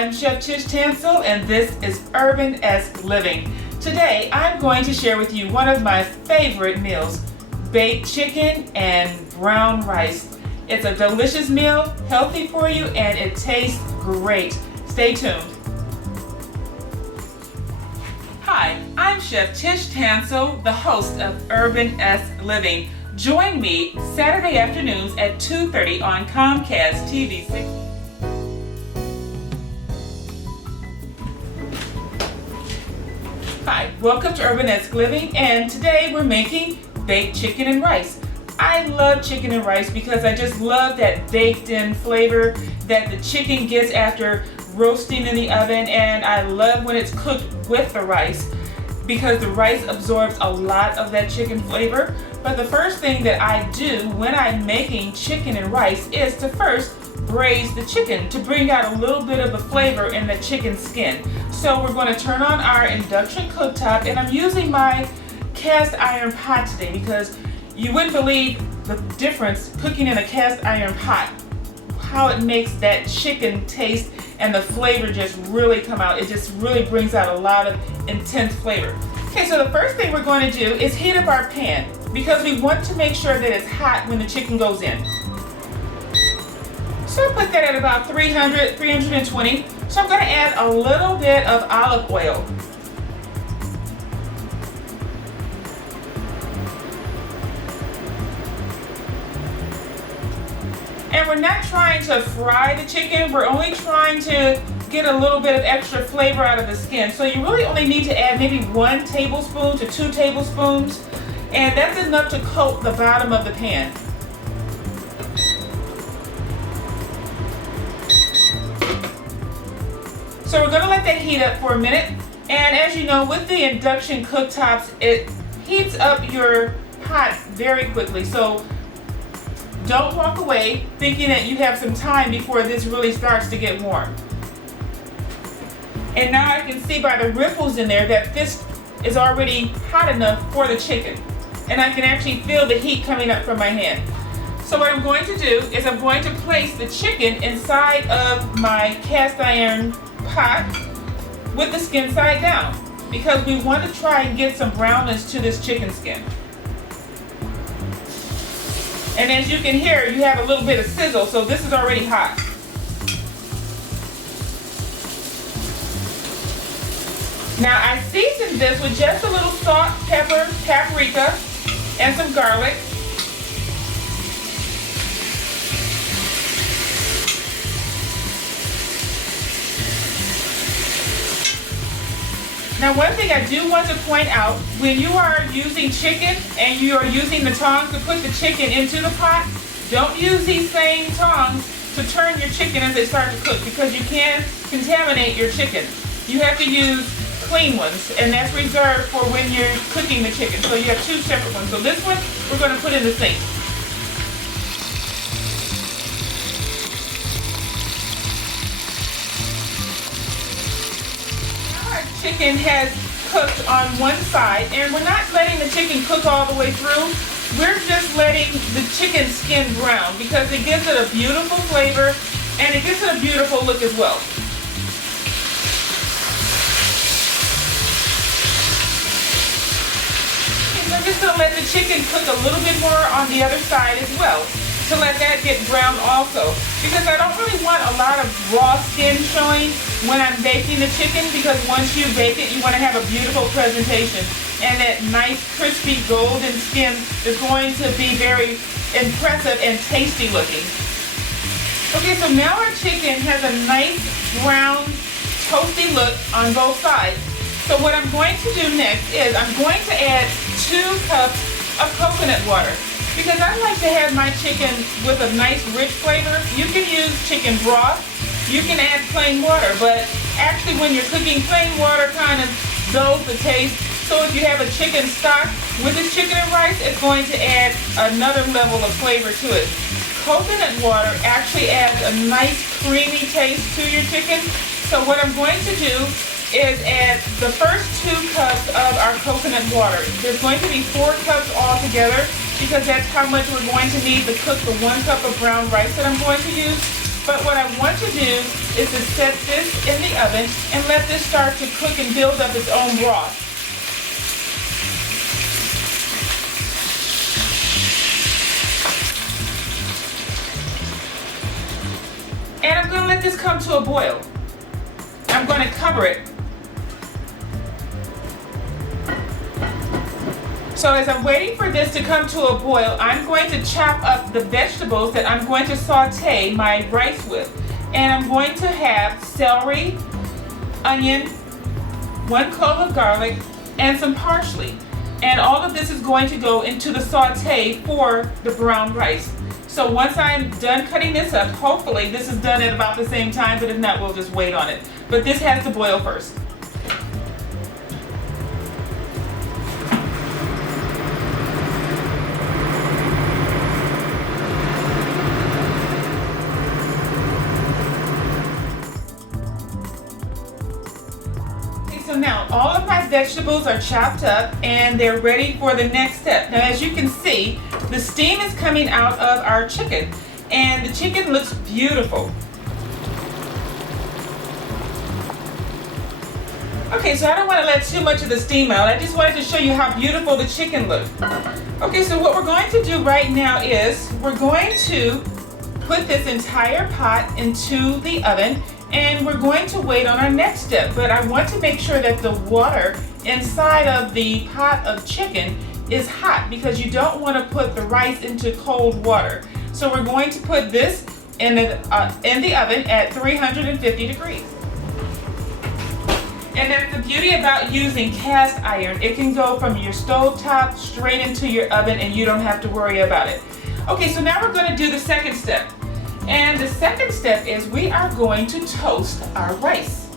I'm Chef Tish Tansil, and this is URBANesque Living. Today, I'm going to share with you one of my favorite meals, baked chicken and brown rice. It's a delicious meal, healthy for you, and it tastes great. Stay tuned. Hi, I'm Chef Tish Tansil, the host of URBANesque Living. Join me Saturday afternoons at 2:30 on Comcast TV-68. Hi, welcome to URBANesque Living, and today we're making baked chicken and rice. I love chicken and rice because I just love that baked in flavor that the chicken gets after roasting in the oven, and I love when it's cooked with the rice because the rice absorbs a lot of that chicken flavor. But the first thing that I do when I'm making chicken and rice is to first braise the chicken to bring out a little bit of the flavor in the chicken skin. So we're going to turn on our induction cooktop, and I'm using my cast iron pot today because you wouldn't believe the difference cooking in a cast iron pot, how it makes that chicken taste and the flavor just really come out. It just really brings out a lot of intense flavor. Okay, so the first thing we're going to do is heat up our pan because we want to make sure that it's hot when the chicken goes in. So I'll put that at about 320. So I'm going to add a little bit of olive oil. And we're not trying to fry the chicken, we're only trying to get a little bit of extra flavor out of the skin. So you really only need to add maybe 1 tablespoon to 2 tablespoons, and that's enough to coat the bottom of the pan. So we're going to let that heat up for a minute, and as you know, with the induction cooktops, it heats up your pot very quickly. So don't walk away thinking that you have some time before this really starts to get warm. And now I can see by the ripples in there that this is already hot enough for the chicken. And I can actually feel the heat coming up from my hand. So what I'm going to do is I'm going to place the chicken inside of my cast iron pot with the skin side down because we want to try and get some brownness to this chicken skin. And as you can hear, you have a little bit of sizzle, so this is already hot. Now I seasoned this with just a little salt, pepper, paprika, and some garlic. Now one thing I do want to point out, when you are using chicken and you are using the tongs to put the chicken into the pot, don't use these same tongs to turn your chicken as they start to cook because you can contaminate your chicken. You have to use clean ones, and that's reserved for when you're cooking the chicken. So you have 2 separate ones. So this one we're going to put in the sink. Chicken has cooked on one side, and we're not letting the chicken cook all the way through. We're just letting the chicken skin brown because it gives it a beautiful flavor and it gives it a beautiful look as well. And I'm just going to let the chicken cook a little bit more on the other side as well, to let that get brown also, because I don't really want a lot of raw skin showing when I'm baking the chicken, because once you bake it, you want to have a beautiful presentation, and that nice crispy golden skin is going to be very impressive and tasty looking. Okay, so now our chicken has a nice brown toasty look on both sides. So what I'm going to do next is I'm going to add 2 cups of coconut water. Because I like to have my chicken with a nice rich flavor. You can use chicken broth, you can add plain water, but actually when you're cooking, plain water kind of dulls the taste. So if you have a chicken stock with this chicken and rice, it's going to add another level of flavor to it. Coconut water actually adds a nice creamy taste to your chicken. So what I'm going to do is add the first 2 cups of our coconut water. There's going to be 4 cups altogether, because that's how much we're going to need to cook the 1 cup of brown rice that I'm going to use. But what I want to do is to set this in the oven and let this start to cook and build up its own broth. And I'm going to let this come to a boil. I'm going to cover it. So as I'm waiting for this to come to a boil, I'm going to chop up the vegetables that I'm going to saute my rice with. And I'm going to have celery, onion, 1 clove of garlic, and some parsley. And all of this is going to go into the saute for the brown rice. So once I'm done cutting this up, hopefully this is done at about the same time, but if not, we'll just wait on it. But this has to boil first. So now all of my vegetables are chopped up and they're ready for the next step. Now as you can see, the steam is coming out of our chicken and the chicken looks beautiful. Okay, so I don't want to let too much of the steam out. I just wanted to show you how beautiful the chicken looked. Okay, so what we're going to do right now is we're going to put this entire pot into the oven and we're going to wait on our next step. But I want to make sure that the water inside of the pot of chicken is hot because you don't want to put the rice into cold water. So we're going to put this in the oven at 350 degrees. And that's the beauty about using cast iron. It can go from your stove top straight into your oven and you don't have to worry about it. Okay, so now we're going to do the second step. And the second step is we are going to toast our rice.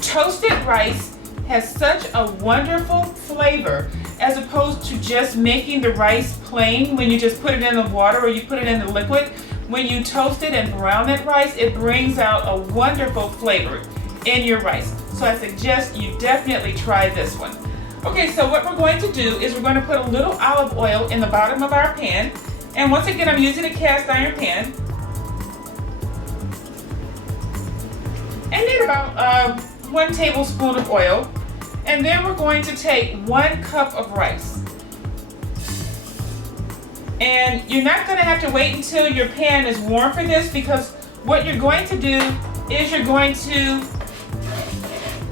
Toasted rice has such a wonderful flavor as opposed to just making the rice plain when you just put it in the water or you put it in the liquid. When you toast it and brown that rice, it brings out a wonderful flavor in your rice. So I suggest you definitely try this one. Okay, so what we're going to do is we're going to put a little olive oil in the bottom of our pan. And once again, I'm using a cast iron pan. And then about 1 tablespoon of oil. And then we're going to take 1 cup of rice. And you're not going to have to wait until your pan is warm for this because what you're going to do is you're going to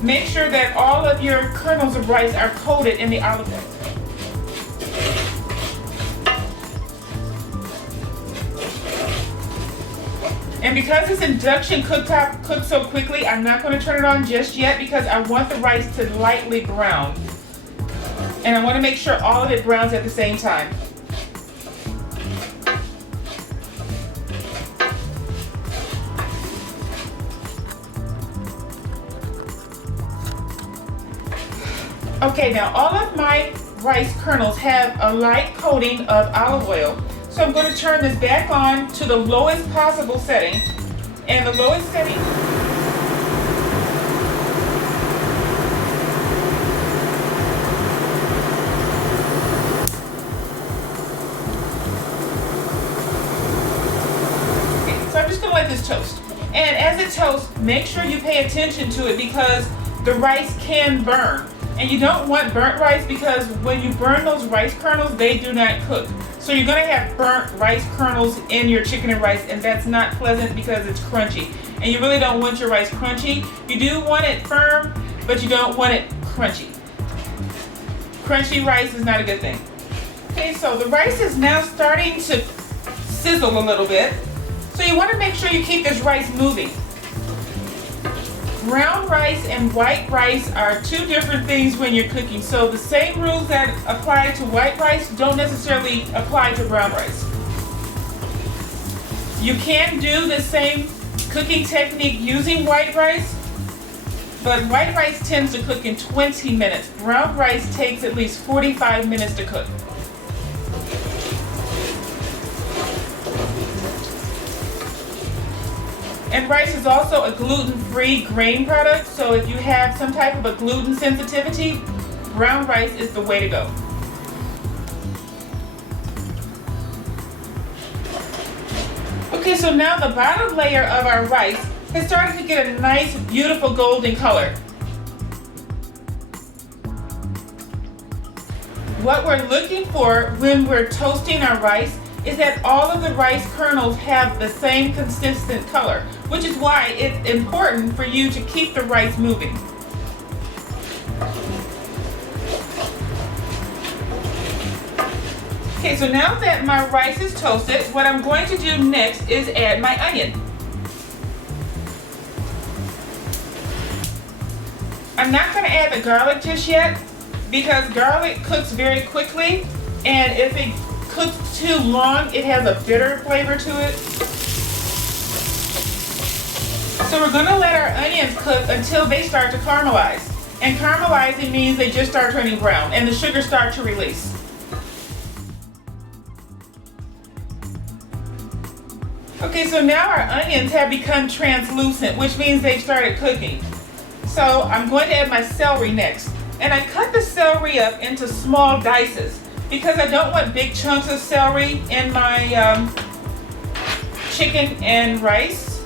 make sure that all of your kernels of rice are coated in the olive oil. And because this induction cooktop cooks so quickly, I'm not going to turn it on just yet because I want the rice to lightly brown. And I want to make sure all of it browns at the same time. Okay, now all of my rice kernels have a light coating of olive oil. So I'm going to turn this back on to the lowest possible setting. And the lowest setting so I'm just going to let this toast. And as it toasts, make sure you pay attention to it because the rice can burn. And you don't want burnt rice because when you burn those rice kernels, they do not cook. So you're going to have burnt rice kernels in your chicken and rice, and that's not pleasant because it's crunchy. And you really don't want your rice crunchy. You do want it firm, but you don't want it crunchy. Crunchy rice is not a good thing. Okay, so the rice is now starting to sizzle a little bit. So you want to make sure you keep this rice moving. Brown rice and white rice are 2 different things when you're cooking. So the same rules that apply to white rice don't necessarily apply to brown rice. You can do the same cooking technique using white rice, but white rice tends to cook in 20 minutes. Brown rice takes at least 45 minutes to cook. And rice is also a gluten-free grain product, so if you have some type of a gluten sensitivity, brown rice is the way to go. Okay, so now the bottom layer of our rice has started to get a nice, beautiful golden color. What we're looking for when we're toasting our rice is that all of the rice kernels have the same consistent color, which is why it's important for you to keep the rice moving. Okay, so now that my rice is toasted, what I'm going to do next is add my onion. I'm not going to add the garlic just yet because garlic cooks very quickly, and if it cooks too long, it has a bitter flavor to it. So we're going to let our onions cook until they start to caramelize. And caramelizing means they just start turning brown and the sugar starts to release. Okay, so now our onions have become translucent, which means they've started cooking. So I'm going to add my celery next. And I cut the celery up into small dices because I don't want big chunks of celery in my chicken and rice.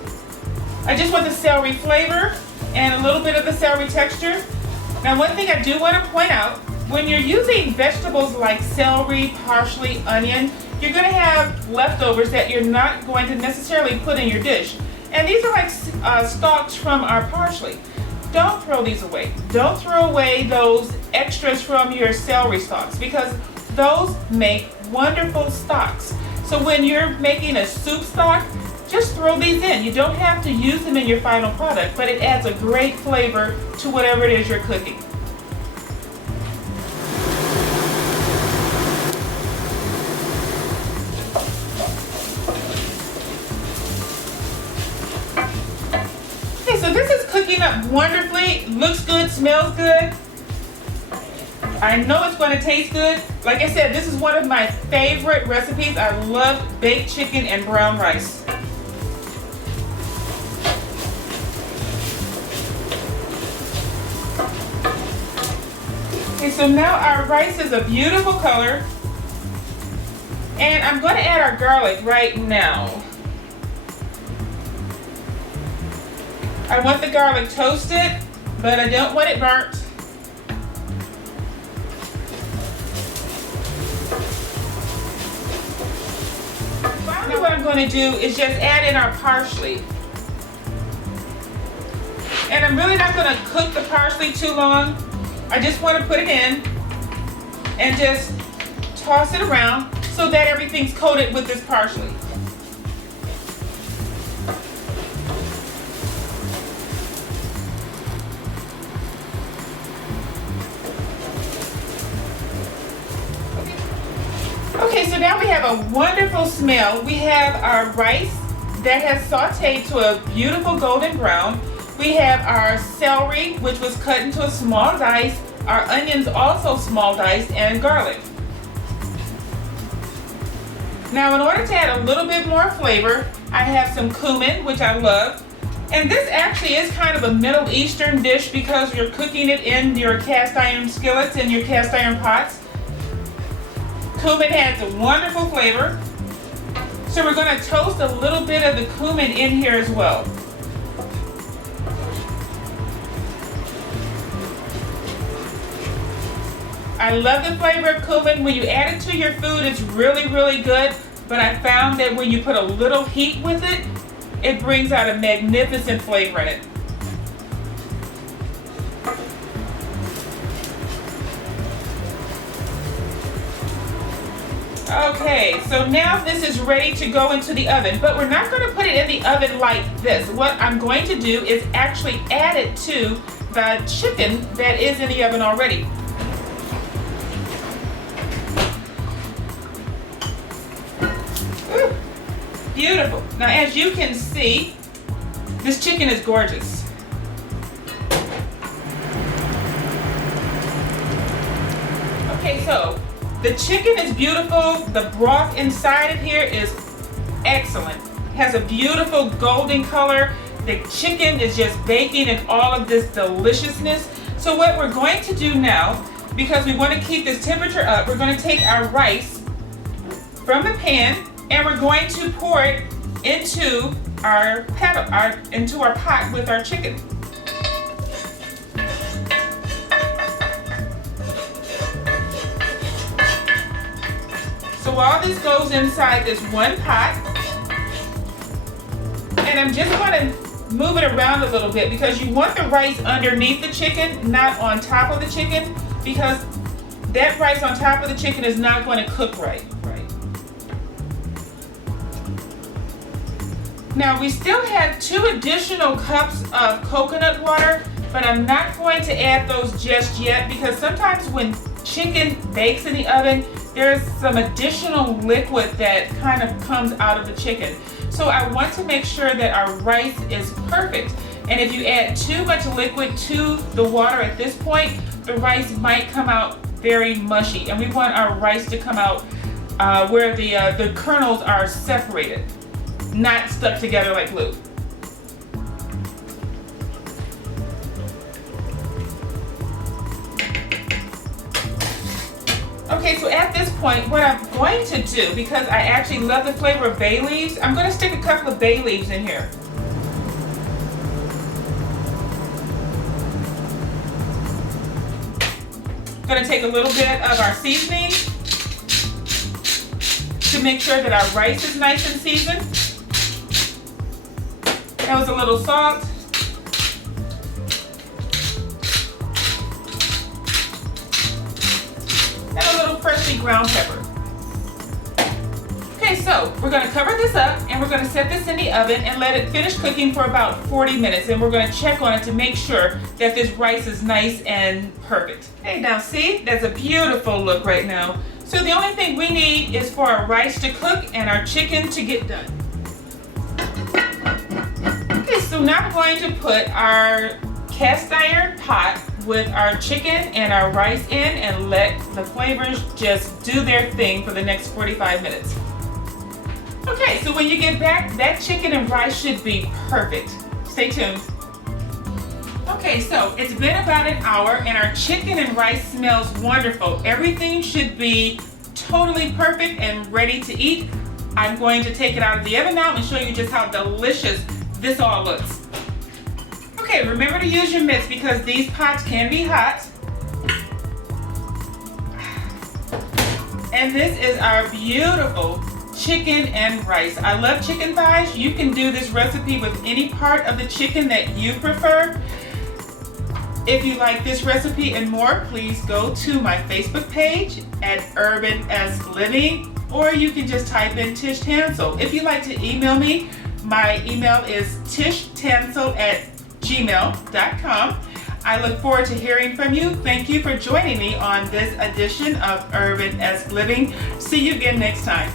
I just want the celery flavor and a little bit of the celery texture. Now, one thing I do want to point out, when you're using vegetables like celery, parsley, onion, you're going to have leftovers that you're not going to necessarily put in your dish. And these are like stalks from our parsley. Don't throw these away. Don't throw away those extras from your celery stalks because those make wonderful stocks. So when you're making a soup stock, just throw these in. You don't have to use them in your final product, but it adds a great flavor to whatever it is you're cooking. So this is cooking up wonderfully, looks good, smells good. I know it's going to taste good. Like I said, this is one of my favorite recipes. I love baked chicken and brown rice. Okay, so now our rice is a beautiful color. And I'm going to add our garlic right now. I want the garlic toasted, but I don't want it burnt. Finally, what I'm going to do is just add in our parsley. And I'm really not going to cook the parsley too long. I just want to put it in and just toss it around so that everything's coated with this parsley. Okay, so now we have a wonderful smell. We have our rice that has sauteed to a beautiful golden brown. We have our celery, which was cut into a small dice. Our onions also small diced, and garlic. Now, in order to add a little bit more flavor, I have some cumin, which I love. And this actually is kind of a Middle Eastern dish because you're cooking it in your cast iron skillets and your cast iron pots. Cumin has a wonderful flavor. So we're going to toast a little bit of the cumin in here as well. I love the flavor of cumin. When you add it to your food, it's really, really good. But I found that when you put a little heat with it, it brings out a magnificent flavor in it. Okay, so now this is ready to go into the oven, but we're not going to put it in the oven like this. What I'm going to do is actually add it to the chicken that is in the oven already. Ooh, beautiful. Now, as you can see, this chicken is gorgeous. Okay, so the chicken is beautiful. The broth inside of here is excellent. It has a beautiful golden color. The chicken is just baking in all of this deliciousness. So what we're going to do now, because we want to keep this temperature up, we're going to take our rice from the pan and we're going to pour it into our pot with our chicken. So all this goes inside this one pot, and I'm just going to move it around a little bit because you want the rice underneath the chicken, not on top of the chicken, because that rice on top of the chicken is not going to cook right. Now we still have 2 additional cups of coconut water, but I'm not going to add those just yet because sometimes when chicken bakes in the oven, there's some additional liquid that kind of comes out of the chicken. So I want to make sure that our rice is perfect. And if you add too much liquid to the water at this point, the rice might come out very mushy. And we want our rice to come out where the kernels are separated, not stuck together like glue. Okay, so at this point, what I'm going to do, because I actually love the flavor of bay leaves, I'm going to stick a couple of bay leaves in here. I'm going to take a little bit of our seasoning to make sure that our rice is nice and seasoned. That was a little salt. And a little freshly ground pepper. Okay, so we're going to cover this up and we're going to set this in the oven and let it finish cooking for about 40 minutes. And we're going to check on it to make sure that this rice is nice and perfect. Okay, now see, that's a beautiful look right now. So the only thing we need is for our rice to cook and our chicken to get done. Okay, so now we're going to put our cast iron pot with our chicken and our rice in and let the flavors just do their thing for the next 45 minutes. Okay, so when you get back, that chicken and rice should be perfect. Stay tuned. Okay, so it's been about an hour and our chicken and rice smells wonderful. Everything should be totally perfect and ready to eat. I'm going to take it out of the oven now and show you just how delicious this all looks. Okay, remember to use your mitts because these pots can be hot. And this is our beautiful chicken and rice. I love chicken thighs. You can do this recipe with any part of the chicken that you prefer. If you like this recipe and more, please go to my Facebook page at URBANesque Living, or you can just type in Tish Tansil. If you'd like to email me, my email is tishtansil@gmail.com. I look forward to hearing from you. Thank you for joining me on this edition of URBANesque Living. See you again next time.